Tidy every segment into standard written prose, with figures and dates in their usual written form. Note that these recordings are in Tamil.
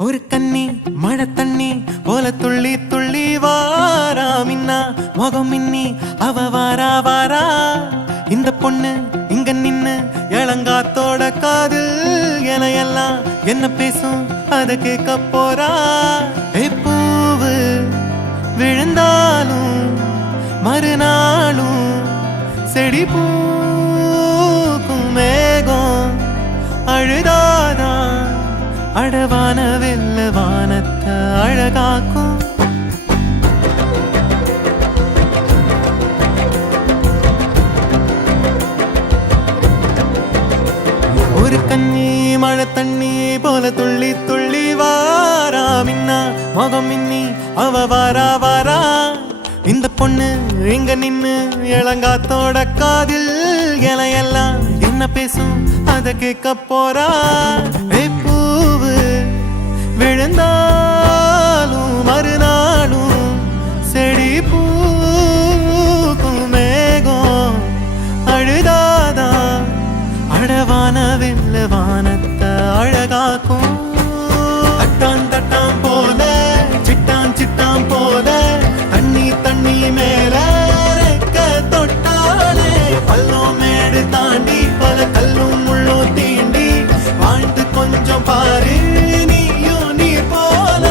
ஒரு கண்ணி மழை தண்ணி போல துள்ளி துள்ளி வாரா மின்னா முகம் மின்னி அவ வாரா வாரா இந்த பொண்ணு இங்க நின்னு இளங்காத்தோட காதில் என எல்லாம் என்ன பேசும் அத கேட்க போறா பூவு விழுந்தாலும் மறுநாளும் செடி பூக்கும் மேகம் அழுதாதான் அடவான வெல்ல வானத்தை அழகாக்கும் ஒரு கண்ணி மழை தண்ணி போல துள்ளி துள்ளி வாரா மின்னா முகம் மின்னி அவ வாரா வாரா இந்த பொண்ணு இங்க நின்னு இளங்காத்தோட காதில் எல்லாம் என்ன பேசும் அத கேட்க போறா பூவு விழுந்தாலும் மறுநாளும் செடி பூக்கும் மேகம் அழுதாதா அடவான வெல்ல வானத்தை அழகாக்கும் தட்டான் தட்டான் போல சிட்டான் சிட்டான் போல தண்ணி தண்ணி மேல தொட்டாலே பள்ளம் மேடு தாண்டி பல கல்லும் முள்ளும் தீண்டி வாழ்ந்து கொஞ்சம் பாரு நீயும் நீர் போல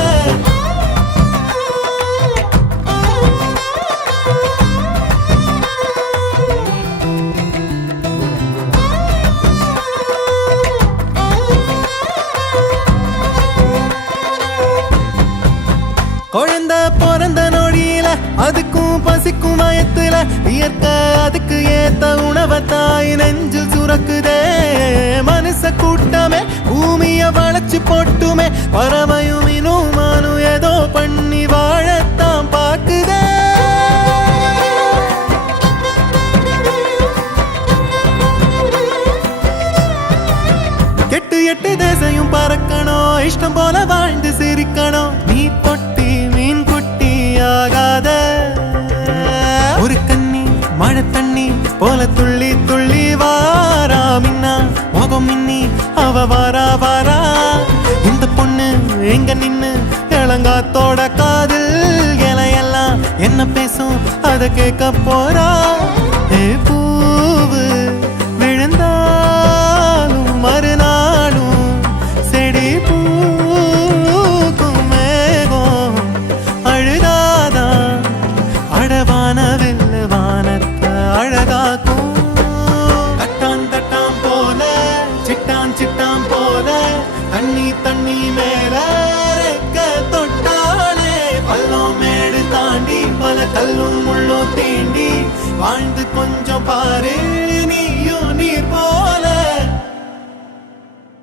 குழந்தை பிறந்த நொடியில அதுக்கும் பசிக்கும் மயத்துல இயற்கை அதுக்கு ஏத்த உணவை தாய் நெஞ்சில் சுரக்குதே மனுஷ கூட்டமே பூமிய வளைச்சு போட்டுமே பறவையும் இனுமானும் ஏதோ பண்ணி வாழத்தான் பாக்குதே எட்டு எட்டு தேசையும் பறக்கணும் இஷ்டம் போல வாழ்ந்து சிரிக்கணும் நீ பொட்டி மீன் குட்டி ஆகாத ஒரு கண்ணி மழை தண்ணி போல துள்ளி துள்ளி வாரா மின்னா முகம் மின்னி அவ வாரா வாரா இந்த பொண்ணு எங்க நின்னு இளங்காத்தோட காதில் எல்லாம் என்ன பேசும் அத கேட்க போறா பூவு விழுந்தாலும் மறுநாளும் செடி பூக்கும் மேகம் அழுதாதா அடவான வெல்ல வானத்தை அழகாக்கும் தட்டான் தட்டான் போல சிட்டான் சிட்டான் போல தண்ணி தண்ணி மேல தொட்டாலே பள்ளம் மேடு தாண்டி பல கல்லும் முள்ளும் தீண்டி வாழ்ந்து கொஞ்சம் பாரு